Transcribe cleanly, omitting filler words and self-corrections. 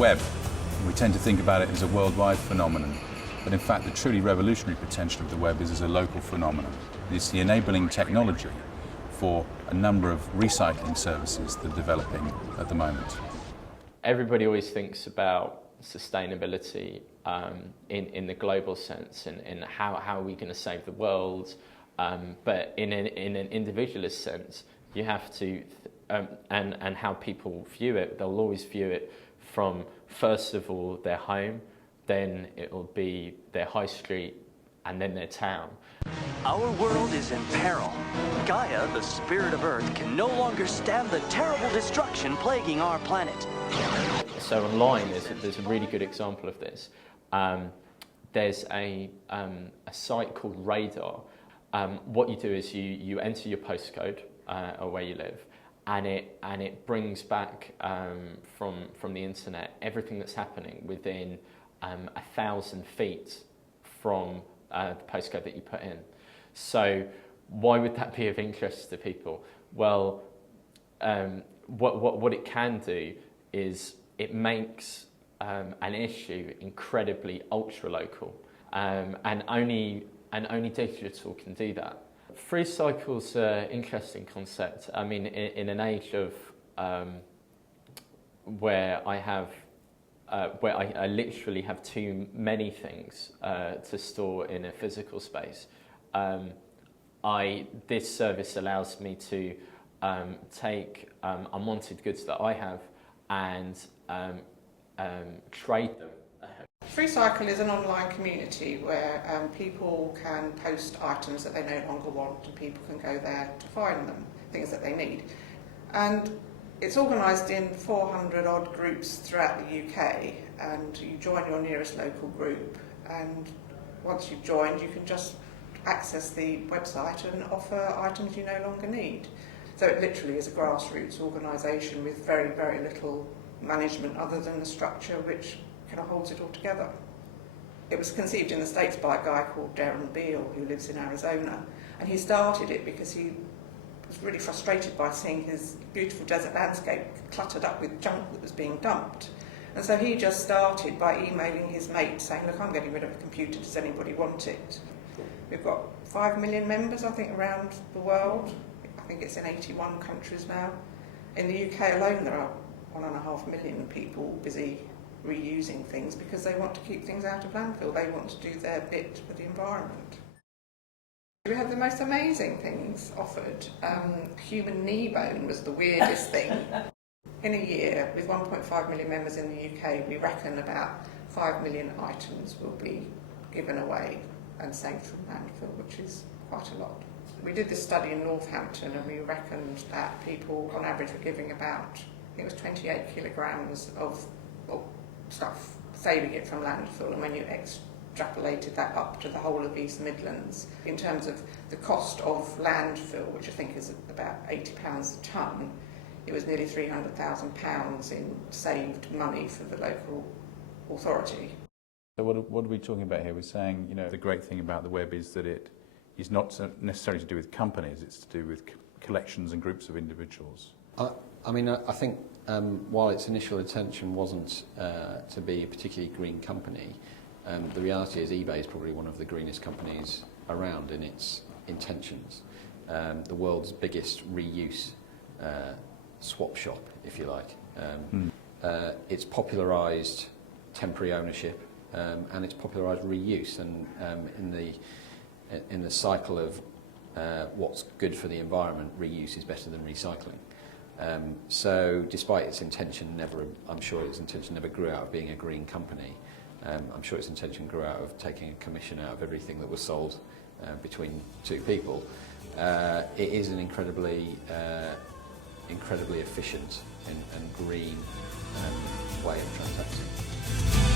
web. We tend to think about it as a worldwide phenomenon, but in fact the truly revolutionary potential of the web is as a local phenomenon. It's the enabling technology for a number of recycling services that are developing at the moment. Everybody always thinks about sustainability in the global sense, and how are we going to save the world, but in an individualist sense, you have to, and how people view it, they'll always view it from, first of all, their home, then it will be their high street, and then their town. Our world is in peril. Gaia, the spirit of Earth, can no longer stand the terrible destruction plaguing our planet. So online, there's a really good example of this. There's a site called Radar. What you do is you enter your postcode or where you live, and it brings back from the internet everything that's happening within 1,000 feet from the postcode that you put in. So why would that be of interest to people? Well, what it can do is it makes an issue incredibly ultra-local, and only digital can do that. Freecycle's an interesting concept. I mean, in an age of where I literally have too many things to store in a physical space, this service allows me to take unwanted goods that I have and trade them. Freecycle is an online community where people can post items that they no longer want, and people can go there to find them, things that they need. And it's organised in 400 odd groups throughout the UK, and you join your nearest local group, and once you've joined you can just access the website and offer items you no longer need. So it literally is a grassroots organisation with very, very little management other than the structure which kind of holds it all together. It was conceived in the States by a guy called Darren Beal, who lives in Arizona, and he started it because he was really frustrated by seeing his beautiful desert landscape cluttered up with junk that was being dumped. And so he just started by emailing his mate saying, look, I'm getting rid of a computer, does anybody want it? We've got 5 million members, I think, around the world. I think it's in 81 countries now. In the UK alone, there are 1.5 million people busy reusing things because they want to keep things out of landfill. They want to do their bit for the environment. We had the most amazing things offered. Human knee bone was the weirdest thing. In a year, with 1.5 million members in the UK, we reckon about 5 million items will be given away and saved from landfill, which is quite a lot. We did this study in Northampton, and we reckoned that people on average were giving about, I think it was 28 kilograms of stuff, saving it from landfill, and when you extrapolated that up to the whole of East Midlands, in terms of the cost of landfill, which I think is about £80 a tonne, it was nearly £300,000 in saved money for the local authority. So what are we talking about here? We're saying, you know, the great thing about the web is that it is not necessarily to do with companies, it's to do with collections and groups of individuals. I mean, I think while its initial intention wasn't to be a particularly green company, the reality is eBay is probably one of the greenest companies around in its intentions. The world's biggest reuse swap shop, if you like. It's popularised temporary ownership, and it's popularised reuse, and in the cycle of what's good for the environment, reuse is better than recycling. So despite its intention I'm sure its intention never grew out of being a green company. I'm sure its intention grew out of taking a commission out of everything that was sold between two people. It is an incredibly efficient and green way of transacting.